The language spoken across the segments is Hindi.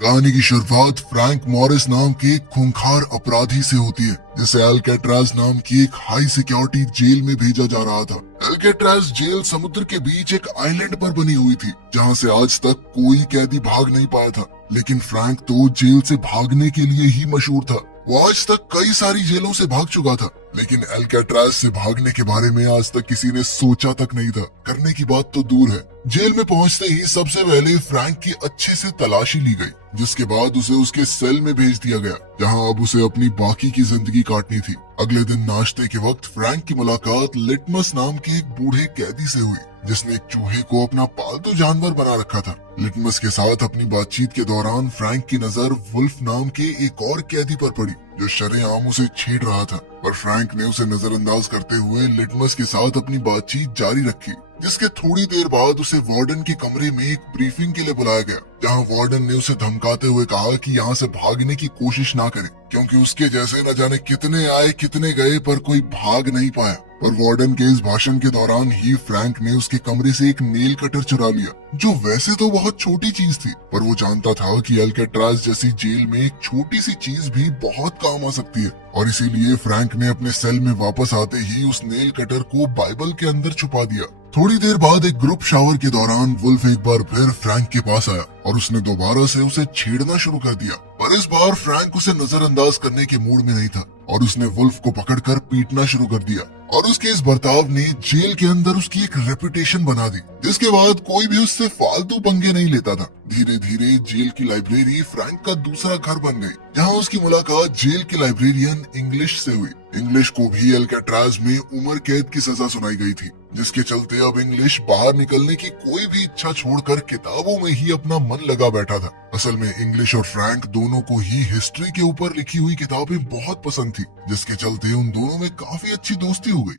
कहानी की शुरुआत फ्रैंक मॉरिस नाम के एक खूंखार अपराधी से होती है, जिसे अल्केट्राज नाम की एक हाई सिक्योरिटी जेल में भेजा जा रहा था। अल्केट्राज जेल समुद्र के बीच एक आइलैंड पर बनी हुई थी, जहां से आज तक कोई कैदी भाग नहीं पाया था। लेकिन फ्रैंक तो जेल से भागने के लिए ही मशहूर था। वो आज तक कई सारी जेलों से भाग चुका था, लेकिन अल्केट्राज से भागने के बारे में आज तक किसी ने सोचा तक नहीं था। करने की बात तो दूर है। जेल में पहुंचते ही सबसे पहले फ्रैंक की अच्छे से तलाशी ली गई, जिसके बाद उसे उसके सेल में भेज दिया गया, जहां अब उसे अपनी बाकी की जिंदगी काटनी थी। अगले दिन नाश्ते के वक्त फ्रैंक की मुलाकात लिटमस नाम के एक बूढ़े कैदी से हुई, जिसने एक चूहे को अपना पालतू जानवर बना रखा था। लिटमस के साथ अपनी बातचीत के दौरान फ्रैंक की नजर वुल्फ नाम के एक और कैदी पर पड़ी, जो शरेआम उसे छेड़ रहा था। पर फ्रैंक ने उसे नजरअंदाज करते हुए लिटमस के साथ अपनी बातचीत जारी रखी, जिसके थोड़ी देर बाद उसे वार्डन के कमरे में एक ब्रीफिंग के लिए बुलाया गया, जहां वार्डन ने उसे धमकाते हुए कहा कि यहाँ से भागने की कोशिश ना करे, क्योंकि उसके जैसे न जाने कितने आए कितने गए पर कोई भाग नहीं पाया। पर वार्डन के इस भाषण के दौरान ही फ्रैंक ने उसके कमरे से एक नेल कटर चुरा लिया, जो वैसे तो बहुत छोटी चीज थी, पर वो जानता था कि अल्केट्राज जैसी जेल में एक छोटी सी चीज भी बहुत काम आ सकती है। और इसीलिए फ्रैंक ने अपने सेल में वापस आते ही उस नेल कटर को बाइबल के अंदर छुपा दिया। थोड़ी देर बाद एक ग्रुप शावर के दौरान वुल्फ एक बार फिर फ्रैंक के पास आया और उसने दोबारा से उसे छेड़ना शुरू कर दिया। पर इस बार फ्रैंक उसे नजरअंदाज करने के मूड में नहीं था और उसने वुल्फ को पकड़कर पीटना शुरू कर दिया। और उसके इस बर्ताव ने जेल के अंदर उसकी एक रेपुटेशन बना दी, जिसके बाद कोई भी उससे फालतू पंगे नहीं लेता था। धीरे धीरे जेल की लाइब्रेरी फ्रैंक का दूसरा घर बन गई, जहां उसकी मुलाकात जेल के लाइब्रेरियन इंग्लिश से हुई। इंग्लिश को भी अल्केट्राज में उम्र कैद की सजा सुनाई गई थी, जिसके चलते अब इंग्लिश बाहर निकलने की कोई भी इच्छा छोड़कर किताबों में ही अपना मन लगा बैठा था। असल में इंग्लिश और फ्रैंक दोनों को ही हिस्ट्री के ऊपर लिखी हुई किताबें बहुत पसंद थी, जिसके चलते उन दोनों में काफी अच्छी दोस्ती हो गई।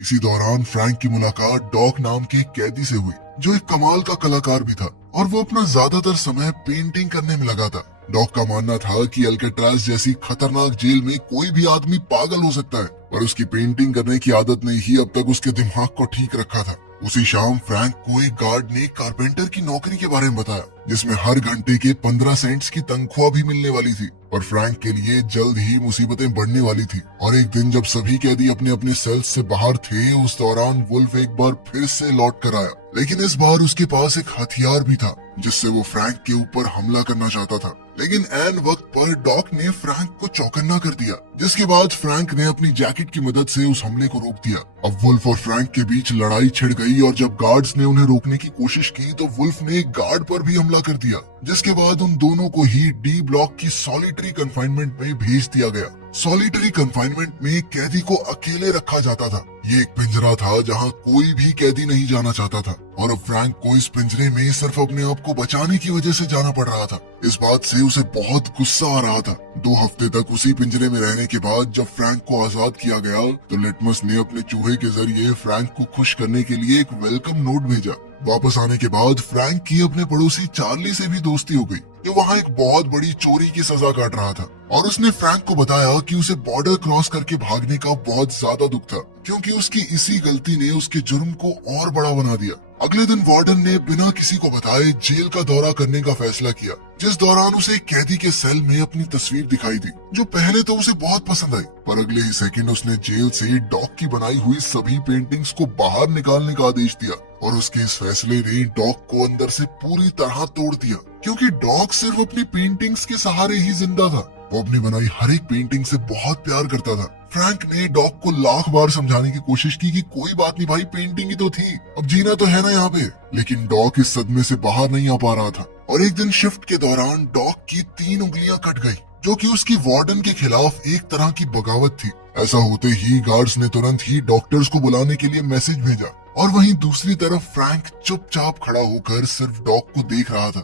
इसी दौरान फ्रैंक की मुलाकात डॉक नाम के एक कैदी से हुई, जो एक कमाल का कलाकार भी था और वो अपना ज्यादातर समय पेंटिंग करने में लगा था। डॉक का मानना था कि अल्केट्राज जैसी खतरनाक जेल में कोई भी आदमी पागल हो सकता है, पर उसकी पेंटिंग करने की आदत ने ही अब तक उसके दिमाग को ठीक रखा था। उसी शाम फ्रैंक को एक गार्ड ने कारपेंटर की नौकरी के बारे में बताया, जिसमें हर घंटे के 15 सेंट्स की तनख्वाह भी मिलने वाली थी। पर फ्रैंक के लिए जल्द ही मुसीबतें बढ़ने वाली थी और एक दिन जब सभी कैदी अपने अपने सेल्स से बाहर थे, उस दौरान वुल्फ एक बार फिर से लौट कर आया, लेकिन इस बार उसके पास एक हथियार भी था, जिससे वो फ्रैंक के ऊपर हमला करना चाहता था। लेकिन ऐन वक्त पर डॉक ने फ्रैंक को चौकन्ना कर दिया, जिसके बाद फ्रैंक ने अपनी जैकेट की मदद से उस हमले को रोक दिया। अब वुल्फ और फ्रैंक के बीच लड़ाई छिड़ गई और जब गार्ड्स ने उन्हें रोकने की कोशिश की तो वुल्फ ने एक गार्ड पर भी हमला कर दिया, जिसके बाद उन दोनों को ही डी ब्लॉक की सॉलिटरी कन्फाइनमेंट में भेज दिया गया। सॉलिटरी कन्फाइनमेंट में कैदी को अकेले रखा जाता था। ये एक पिंजरा था जहां कोई भी कैदी नहीं जाना चाहता था और अब फ्रैंक को इस पिंजरे में सिर्फ अपने आप को बचाने की वजह से जाना पड़ रहा था। इस बात से उसे बहुत गुस्सा आ रहा था। 2 हफ्ते तक उसी पिंजरे में रहने के बाद जब फ्रैंक को आजाद किया गया तो लिटमस ने अपने चूहे के जरिए फ्रैंक को खुश करने के लिए एक वेलकम नोट भेजा। वापस आने के बाद फ्रैंक की अपने पड़ोसी चार्ली से भी दोस्ती हो गई, जो वहाँ एक बहुत बड़ी चोरी की सजा काट रहा था, और उसने फ्रैंक को बताया कि उसे बॉर्डर क्रॉस करके भागने का बहुत ज्यादा दुख था, क्योंकि उसकी इसी गलती ने उसके जुर्म को और बड़ा बना दिया। अगले दिन वार्डन ने बिना किसी को बताए जेल का दौरा करने का फैसला किया, जिस दौरान उसे एक कैदी के सेल में अपनी तस्वीर दिखाई दी, जो पहले तो उसे बहुत पसंद आई, पर अगले ही सेकंड उसने जेल से डॉक की बनाई हुई सभी पेंटिंग्स को बाहर निकालने का आदेश दिया। और उसके इस फैसले ने डॉक को अंदर से पूरी तरह तोड़ दिया, क्योंकि डॉक सिर्फ अपनी पेंटिंग्स के सहारे ही जिंदा था। वो अपनी बनाई हर एक पेंटिंग से बहुत प्यार करता था। फ्रैंक ने डॉक को लाख बार समझाने की कोशिश की कि कोई बात नहीं भाई, पेंटिंग ही तो थी, अब जीना तो है ना यहाँ पे। लेकिन डॉक इस सदमे से बाहर नहीं आ पा रहा था और एक दिन शिफ्ट के दौरान डॉक की 3 उंगलियां कट गई, जो कि उसकी वार्डन के खिलाफ एक तरह की बगावत थी। ऐसा होते ही गार्ड्स ने तुरंत ही डॉक्टर्स को बुलाने के लिए मैसेज भेजा और वहीं दूसरी तरफ फ्रैंक चुपचाप खड़ा होकर सिर्फ डॉक को देख रहा था।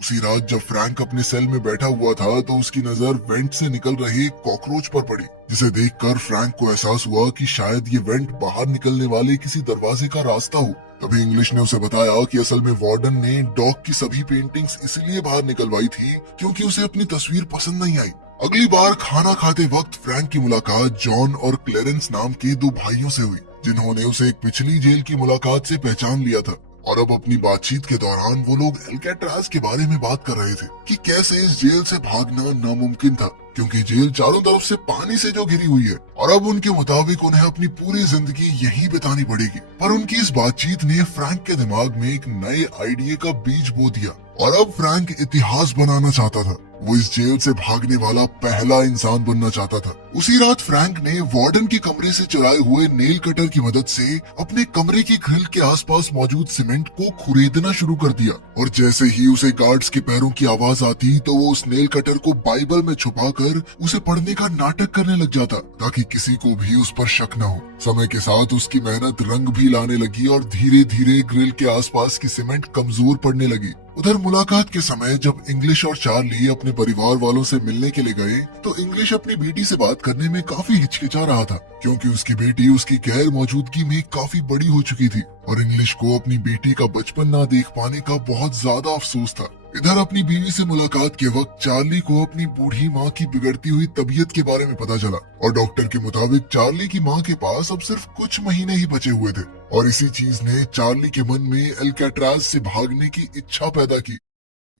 उसी रात जब फ्रैंक अपने सेल में बैठा हुआ था तो उसकी नजर वेंट से निकल रहे एक कॉकरोच पर पड़ी, जिसे देखकर फ्रैंक को एहसास हुआ कि शायद ये वेंट बाहर निकलने वाले किसी दरवाजे का रास्ता हो। तभी इंग्लिश ने उसे बताया कि असल में वार्डन ने डॉग की सभी पेंटिंग्स इसलिए बाहर निकलवाई थी क्योंकि उसे अपनी तस्वीर पसंद नहीं आई। अगली बार खाना खाते वक्त फ्रैंक की मुलाकात जॉन और क्लेरेंस नाम के 2 भाइयों से हुई, जिन्होंने उसे एक पिछली जेल की मुलाकात से पहचान लिया था। और अब अपनी बातचीत के दौरान वो लोग एल्केट्राज के बारे में बात कर रहे थे कि कैसे इस जेल से भागना नामुमकिन था, क्योंकि जेल चारों तरफ से पानी से जो घिरी हुई है और अब उनके मुताबिक उन्हें अपनी पूरी जिंदगी यहीं बितानी पड़ेगी। पर उनकी इस बातचीत ने फ्रैंक के दिमाग में एक नए आइडिया का बीज बो दिया और अब फ्रैंक इतिहास बनाना चाहता था। वो इस जेल से भागने वाला पहला इंसान बनना चाहता था। उसी रात फ्रैंक ने वार्डन के कमरे से चुराए हुए नेल कटर की मदद से अपने कमरे की ग्रिल के आसपास मौजूद सीमेंट को खुरेदना शुरू कर दिया और जैसे ही उसे गार्ड्स के पैरों की आवाज आती तो वो उस नेल कटर को बाइबल में छुपाकर उसे पढ़ने का नाटक करने लग जाता ताकि किसी को भी उस पर शक न हो। समय के साथ उसकी मेहनत रंग भी लाने लगी और धीरे धीरे ग्रिल के आसपास की सीमेंट कमजोर पड़ने लगी। उधर मुलाकात के समय जब इंग्लिश और चार्ली अपने परिवार वालों से मिलने के लिए गए तो इंग्लिश अपनी बेटी से बात करने में काफी हिचकिचा रहा था, क्योंकि उसकी बेटी उसकी गैर मौजूदगी में काफी बड़ी हो चुकी थी और इंग्लिश को अपनी बेटी का बचपन ना देख पाने का बहुत ज्यादा अफसोस था। इधर अपनी बीवी से मुलाकात के वक्त चार्ली को अपनी बूढ़ी माँ की बिगड़ती हुई तबीयत के बारे में पता चला और डॉक्टर के मुताबिक चार्ली की माँ के पास अब सिर्फ कुछ महीने ही बचे हुए थे और इसी चीज ने चार्ली के मन में एल्केट्राज से भागने की इच्छा पैदा की।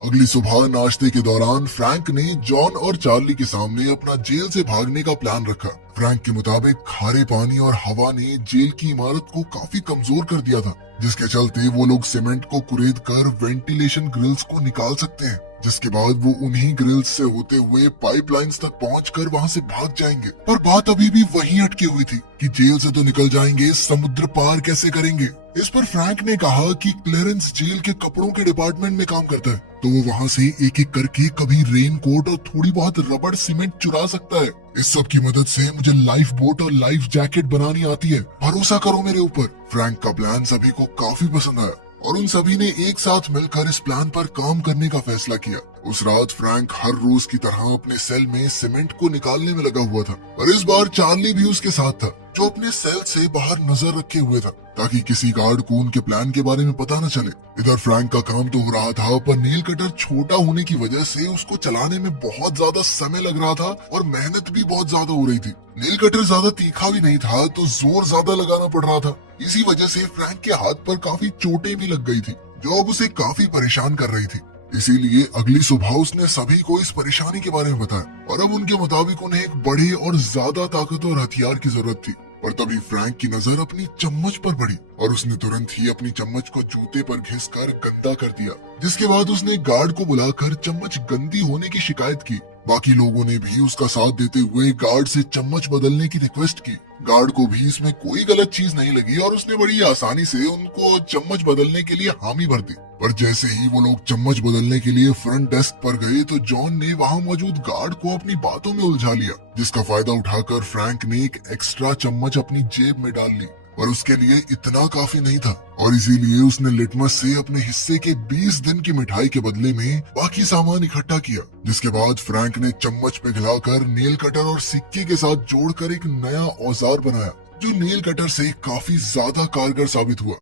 अगली सुबह नाश्ते के दौरान फ्रैंक ने जॉन और चार्ली के सामने अपना जेल से भागने का प्लान रखा। फ्रैंक के मुताबिक खारे पानी और हवा ने जेल की इमारत को काफी कमजोर कर दिया था, जिसके चलते वो लोग सीमेंट को कुरेद कर वेंटिलेशन ग्रिल्स को निकाल सकते हैं, जिसके बाद वो उन्हीं ग्रिल्स से होते हुए पाइपलाइंस तक पहुंचकर वहां से भाग जाएंगे। पर बात अभी भी वहीं अटकी हुई थी कि जेल से तो निकल जाएंगे, समुद्र पार कैसे करेंगे। इस पर फ्रैंक ने कहा कि क्लेरेंस जेल के कपड़ों के डिपार्टमेंट में काम करता है, तो वो वहां से एक एक करके कभी रेन कोट और थोड़ी बहुत रबड़ सीमेंट चुरा सकता है। इस सब की मदद से मुझे लाइफ बोट और लाइफ जैकेट बनानी आती है, भरोसा करो मेरे ऊपर। फ्रैंक का प्लान सभी को काफी पसंद आया और उन सभी ने एक साथ मिलकर इस प्लान पर काम करने का फैसला किया। उस रात फ्रैंक हर रोज की तरह अपने सेल में सीमेंट को निकालने में लगा हुआ था और इस बार चार्ली भी उसके साथ था, जो अपने सेल से बाहर नजर रखे हुए था ताकि किसी गार्ड को उनके प्लान के बारे में पता न चले। इधर फ्रैंक का काम तो हो रहा था, पर नेल कटर छोटा होने की वजह से उसको चलाने में बहुत ज्यादा समय लग रहा था और मेहनत भी बहुत ज्यादा हो रही थी। नेल कटर ज्यादा तीखा भी नहीं था तो जोर ज्यादा लगाना पड़ रहा था। इसी वजह से फ्रैंक के हाथ पर काफी चोटें भी लग गई थी, जो अब उसे काफी परेशान कर रही थी। इसीलिए अगली सुबह उसने सभी को इस परेशानी के बारे में बताया और अब उनके मुताबिक उन्हें एक बड़े और ज्यादा ताकतवर हथियार की जरूरत थी। पर तभी फ्रैंक की नजर अपनी चम्मच पर पड़ी और उसने तुरंत ही अपनी चम्मच को जूते पर घिसकर गंदा कर दिया, जिसके बाद उसने गार्ड को बुलाकर चम्मच गंदी होने की शिकायत की। बाकी लोगों ने भी उसका साथ देते हुए गार्ड से चम्मच बदलने की रिक्वेस्ट की। गार्ड को भी इसमें कोई गलत चीज नहीं लगी और उसने बड़ी आसानी से उनको चम्मच बदलने के लिए हामी भर दी। पर जैसे ही वो लोग चम्मच बदलने के लिए फ्रंट डेस्क पर गए तो जॉन ने वहां मौजूद गार्ड को अपनी बातों में उलझा लिया, जिसका फायदा उठाकर फ्रैंक ने एक एक्स्ट्रा चम्मच अपनी जेब में डाल ली। पर उसके लिए इतना काफी नहीं था और इसीलिए उसने लिटमस से अपने हिस्से के 20 दिन की मिठाई के बदले में बाकी सामान इकट्ठा किया, जिसके बाद फ्रैंक ने चम्मच पिघलाकर नेल कटर और सिक्के के साथ जोड़कर एक नया औजार बनाया, जो नेल कटर से काफी ज्यादा कारगर साबित हुआ।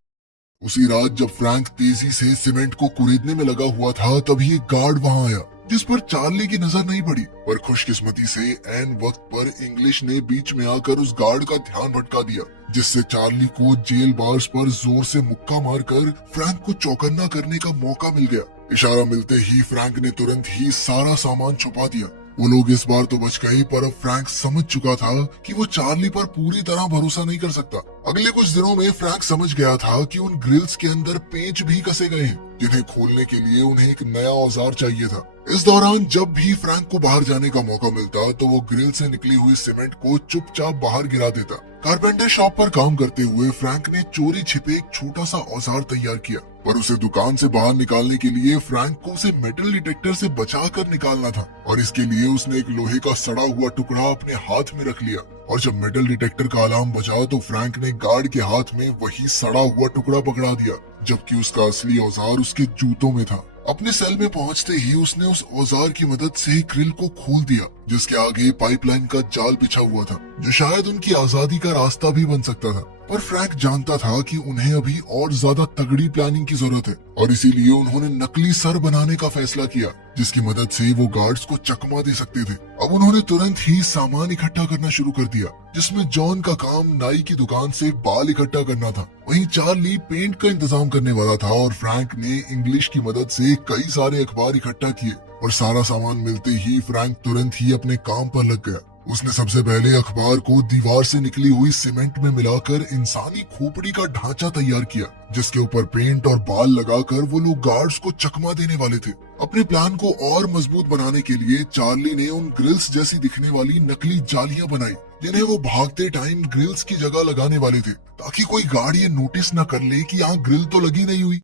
उसी रात जब फ्रैंक तेजी से सीमेंट को कुरेदने में लगा हुआ था, तभी एक गार्ड वहां आया, जिस पर चार्ली की नजर नहीं पड़ी। पर खुशकिस्मती से एन वक्त पर इंग्लिश ने बीच में आकर उस गार्ड का ध्यान भटका दिया, जिससे चार्ली को जेल बार्स पर जोर से मुक्का मारकर फ्रैंक को चौकन्ना करने का मौका मिल गया। इशारा मिलते ही फ्रैंक ने तुरंत ही सारा सामान छुपा दिया। वो लोग इस बार तो बच गए, पर अब फ्रैंक समझ चुका था कि वो चार्ली पर पूरी तरह भरोसा नहीं कर सकता। अगले कुछ दिनों में फ्रैंक समझ गया था कि उन ग्रिल्स के अंदर पेंच भी कसे गए हैं, जिन्हें खोलने के लिए उन्हें एक नया औजार चाहिए था। इस दौरान जब भी फ्रैंक को बाहर जाने का मौका मिलता तो वो ग्रिल से निकली हुई सीमेंट को चुपचाप बाहर गिरा देता। कारपेंटर शॉप पर काम करते हुए फ्रैंक ने चोरी छिपे एक छोटा सा औजार तैयार किया, पर उसे दुकान से बाहर निकालने के लिए फ्रैंक को उसे मेटल डिटेक्टर से बचाकर निकालना था और इसके लिए उसने एक लोहे का सड़ा हुआ टुकड़ा अपने हाथ में रख लिया। और जब मेटल डिटेक्टर का अलार्म बजा तो फ्रैंक ने गार्ड के हाथ में वही सड़ा हुआ टुकड़ा पकड़ा दिया, जबकि उसका असली औजार उसके जूतों में था। अपने सेल में पहुंचते ही उसने उस औजार की मदद से ग्रिल को खोल दिया, जिसके आगे पाइपलाइन का जाल बिछा हुआ था, जो शायद उनकी आजादी का रास्ता भी बन सकता था। पर फ्रैंक जानता था कि उन्हें अभी और ज्यादा तगड़ी प्लानिंग की जरूरत है और इसीलिए उन्होंने नकली सर बनाने का फैसला किया जिसकी मदद से वो गार्ड्स को चकमा दे सकते थे। अब उन्होंने तुरंत ही सामान इकट्ठा करना शुरू कर दिया जिसमें जॉन का काम नाई की दुकान से बाल इकट्ठा करना था, वहीं चार्ली पेंट का इंतजाम करने वाला था और फ्रैंक ने इंग्लिश की मदद से कई सारे अखबार इकट्ठा किए और सारा सामान मिलते ही फ्रैंक तुरंत ही अपने काम पर लग गया। उसने सबसे पहले अखबार को दीवार से निकली हुई सीमेंट में मिलाकर इंसानी खोपड़ी का ढांचा तैयार किया जिसके ऊपर पेंट और बाल लगाकर वो लोग गार्ड्स को चकमा देने वाले थे। अपने प्लान को और मजबूत बनाने के लिए चार्ली ने उन ग्रिल्स जैसी दिखने वाली नकली जालियां बनाई जिन्हें वो भागते टाइम ग्रिल्स की जगह लगाने वाले थे ताकि कोई गार्ड ये नोटिस न कर ले कि यहाँ ग्रिल तो लगी नहीं हुई।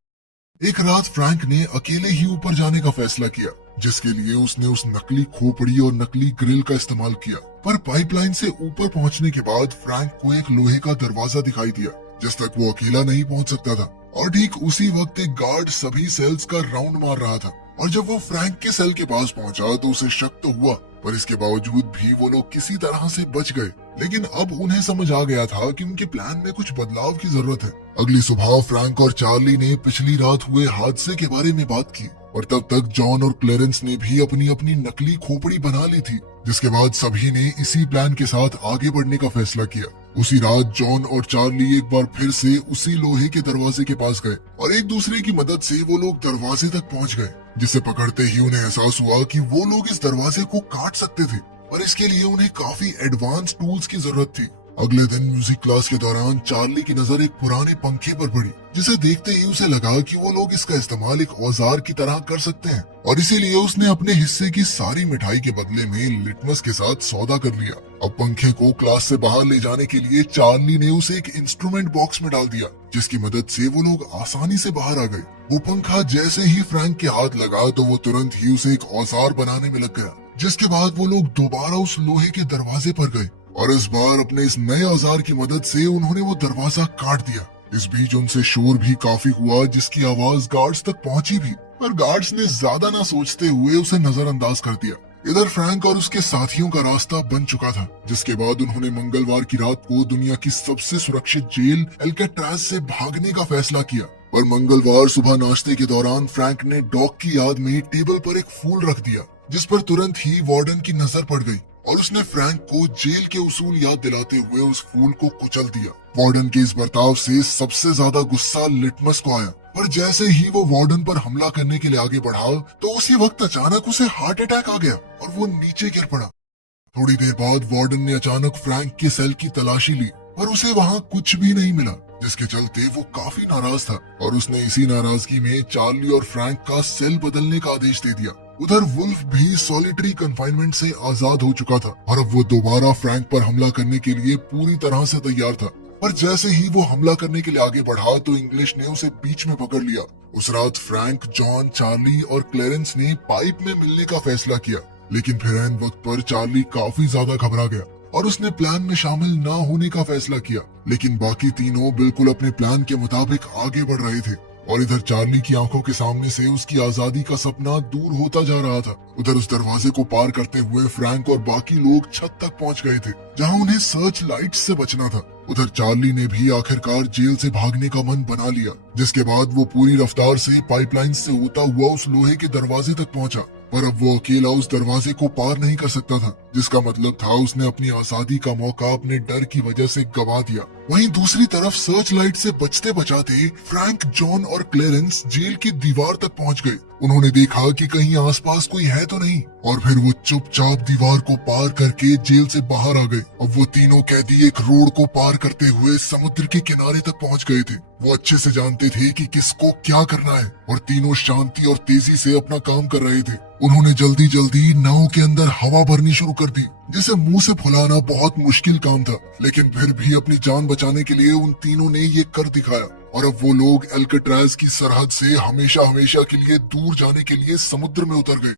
एक रात फ्रैंक ने अकेले ही ऊपर जाने का फैसला किया जिसके लिए उसने उस नकली खोपड़ी और नकली ग्रिल का इस्तेमाल किया, पर पाइपलाइन से ऊपर पहुंचने के बाद फ्रैंक को एक लोहे का दरवाजा दिखाई दिया जिस तक वो अकेला नहीं पहुंच सकता था और ठीक उसी वक्त एक गार्ड सभी सेल्स का राउंड मार रहा था और जब वो फ्रैंक के सेल के पास पहुंचा तो उसे शक तो हुआ, पर इसके बावजूद भी वो लोग किसी तरह से बच गए। लेकिन अब उन्हें समझ आ गया था कि उनके प्लान में कुछ बदलाव की जरूरत है। अगली सुबह फ्रैंक और चार्ली ने पिछली रात हुए हादसे के बारे में बात की और तब तक जॉन और क्लेरेंस ने भी अपनी अपनी नकली खोपड़ी बना ली थी, जिसके बाद सभी ने इसी प्लान के साथ आगे बढ़ने का फैसला किया। उसी रात जॉन और चार्ली एक बार फिर से उसी लोहे के दरवाजे के पास गए और एक दूसरे की मदद से वो लोग दरवाजे तक पहुंच गए, जिसे पकड़ते ही उन्हें एहसास हुआ कि वो लोग इस दरवाजे को काट सकते थे, पर इसके लिए उन्हें काफी एडवांस टूल्स की जरूरत थी। अगले दिन म्यूजिक क्लास के दौरान चार्ली की नजर एक पुराने पंखे पर पड़ी, जिसे देखते ही उसे लगा कि वो लोग इसका इस्तेमाल एक औजार की तरह कर सकते हैं और इसीलिए उसने अपने हिस्से की सारी मिठाई के बदले में लिटमस के साथ सौदा कर लिया। अब पंखे को क्लास से बाहर ले जाने के लिए चार्ली ने उसे एक इंस्ट्रूमेंट बॉक्स में डाल दिया, जिसकी मदद से वो लोग आसानी से बाहर आ गए। वो पंखा जैसे ही फ्रैंक के हाथ लगा तो वो तुरंत ही उसे एक औजार बनाने में लग गया, जिसके बाद वो लोग दोबारा उस लोहे के दरवाजे पर गए और इस बार अपने इस नए औजार की मदद से उन्होंने वो दरवाजा काट दिया। इस बीच उनसे शोर भी काफी हुआ जिसकी आवाज गार्ड्स तक पहुंची भी, पर गार्ड्स ने ज्यादा ना सोचते हुए उसे नजरअंदाज कर दिया। इधर फ्रैंक और उसके साथियों का रास्ता बन चुका था, जिसके बाद उन्होंने मंगलवार की रात को दुनिया की सबसे सुरक्षित जेल एल्काट्राज से भागने का फैसला किया। पर मंगलवार सुबह नाश्ते के दौरान फ्रैंक ने डॉग की याद में टेबल पर एक फूल रख दिया, जिस पर तुरंत ही वार्डन की नजर पड़ गई और उसने फ्रैंक को जेल के उसूल याद दिलाते हुए उस फूल को कुचल दिया। वार्डन के इस बर्ताव से सबसे ज्यादा गुस्सा लिटमस को आया, पर जैसे ही वो वार्डन पर हमला करने के लिए आगे बढ़ा तो उसी वक्त अचानक उसे हार्ट अटैक आ गया और वो नीचे गिर पड़ा। थोड़ी देर बाद वार्डन ने अचानक फ्रैंक के सेल की तलाशी ली, पर उसे वहाँ कुछ भी नहीं मिला, जिसके चलते वो काफी नाराज था और उसने इसी नाराजगी में चार्ली और फ्रैंक का सेल बदलने का आदेश दे दिया। उधर वुल्फ भी सॉलिटरी कंफाइनमेंट से आजाद हो चुका था और अब वो दोबारा फ्रैंक पर हमला करने के लिए पूरी तरह से तैयार था। पर जैसे ही वो हमला करने के लिए आगे बढ़ा तो इंग्लिश ने उसे बीच में पकड़ लिया। उस रात फ्रैंक, जॉन, चार्ली और क्लेरेंस ने पाइप में मिलने का फैसला किया, लेकिन फिर ऐन वक्त पर चार्ली काफी ज्यादा घबरा गया और उसने प्लान में शामिल न होने का फैसला किया। लेकिन बाकी तीनों बिल्कुल अपने प्लान के मुताबिक आगे बढ़ रहे थे और इधर चार्ली की आंखों के सामने से उसकी आजादी का सपना दूर होता जा रहा था। उधर उस दरवाजे को पार करते हुए फ्रैंक और बाकी लोग छत तक पहुंच गए थे, जहां उन्हें सर्च लाइट से बचना था। उधर चार्ली ने भी आखिरकार जेल से भागने का मन बना लिया, जिसके बाद वो पूरी रफ्तार से पाइपलाइन से होता हुआ उस लोहे के दरवाजे तक पहुंचा। पर अब वो अकेला उस दरवाजे को पार नहीं कर सकता था, जिसका मतलब था उसने अपनी आजादी का मौका अपने डर की वजह से गवा दिया। वहीं दूसरी तरफ सर्च लाइट से बचते बचाते फ्रैंक, जॉन और क्लेरेंस जेल की दीवार तक पहुंच गए। उन्होंने देखा कि कहीं आसपास कोई है तो नहीं और फिर वो चुपचाप दीवार को पार करके जेल से बाहर आ गए। अब वो तीनों कैदी एक रोड को पार करते हुए समुद्र के किनारे तक पहुंच गए थे। वो अच्छे से जानते थे कि किसको क्या करना है और तीनों शांति और तेजी से अपना काम कर रहे थे। उन्होंने जल्दी जल्दी नाव के अंदर हवा भरनी शुरू कर दी, जिसे मुंह से फुलाना बहुत मुश्किल काम था, लेकिन फिर भी अपनी जान बचाने के लिए उन तीनों ने ये कर दिखाया। और अब वो लोग एल्काट्राज की सरहद से हमेशा हमेशा के लिए दूर जाने के लिए समुद्र में उतर गए।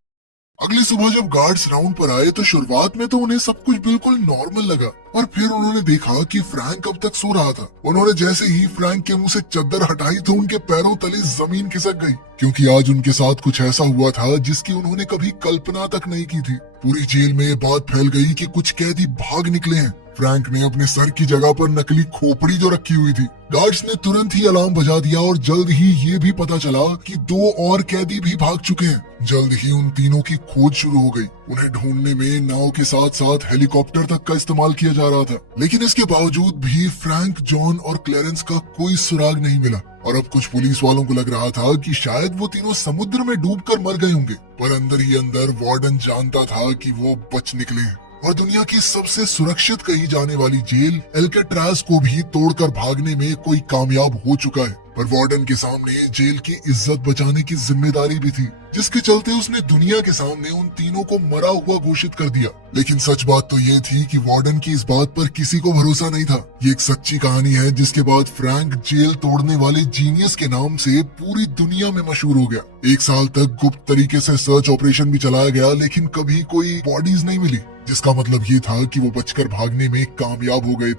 अगली सुबह जब गार्ड्स राउंड पर आए तो शुरुआत में तो उन्हें सब कुछ बिल्कुल नॉर्मल लगा, और फिर उन्होंने देखा कि फ्रैंक अब तक सो रहा था। उन्होंने जैसे ही फ्रैंक के मुंह से चद्दर हटाई तो उनके पैरों तले जमीन खिसक गई, क्योंकि आज उनके साथ कुछ ऐसा हुआ था जिसकी उन्होंने कभी कल्पना तक नहीं की थी। पूरी जेल में ये बात फैल गई कि कुछ कैदी भाग निकले हैं। फ्रैंक ने अपने सर की जगह पर नकली खोपड़ी जो रखी हुई थी। गार्ड्स ने तुरंत ही अलार्म बजा दिया और जल्द ही ये भी पता चला कि 2 और कैदी भी भाग चुके हैं। जल्द ही उन तीनों की खोज शुरू हो गई। उन्हें ढूंढने में नाव के साथ साथ हेलीकॉप्टर तक का इस्तेमाल किया जा रहा था, लेकिन इसके बावजूद भी फ्रैंक, जॉन और क्लेरेंस का कोई सुराग नहीं मिला। और अब कुछ पुलिस वालों को लग रहा था कि शायद वो तीनों समुद्र में डूबकर मर गए होंगे, पर अंदर ही अंदर वार्डन जानता था कि वो बच निकले हैं और दुनिया की सबसे सुरक्षित कही जाने वाली जेल एल्केट्राज को भी तोड़कर भागने में कोई कामयाब हो चुका है। पर वार्डन के सामने जेल की इज्जत बचाने की जिम्मेदारी भी थी, जिसके चलते उसने दुनिया के सामने उन तीनों को मरा हुआ घोषित कर दिया। लेकिन सच बात तो ये थी कि वार्डन की इस बात पर किसी को भरोसा नहीं था। ये एक सच्ची कहानी है जिसके बाद फ्रैंक जेल तोड़ने वाले जीनियस के नाम से पूरी दुनिया में मशहूर हो गया। 1 साल तक गुप्त तरीके से सर्च ऑपरेशन भी चलाया गया, लेकिन कभी कोई बॉडीज नहीं मिली, जिसका मतलब ये था कि वो बचकर भागने में कामयाब हो गए।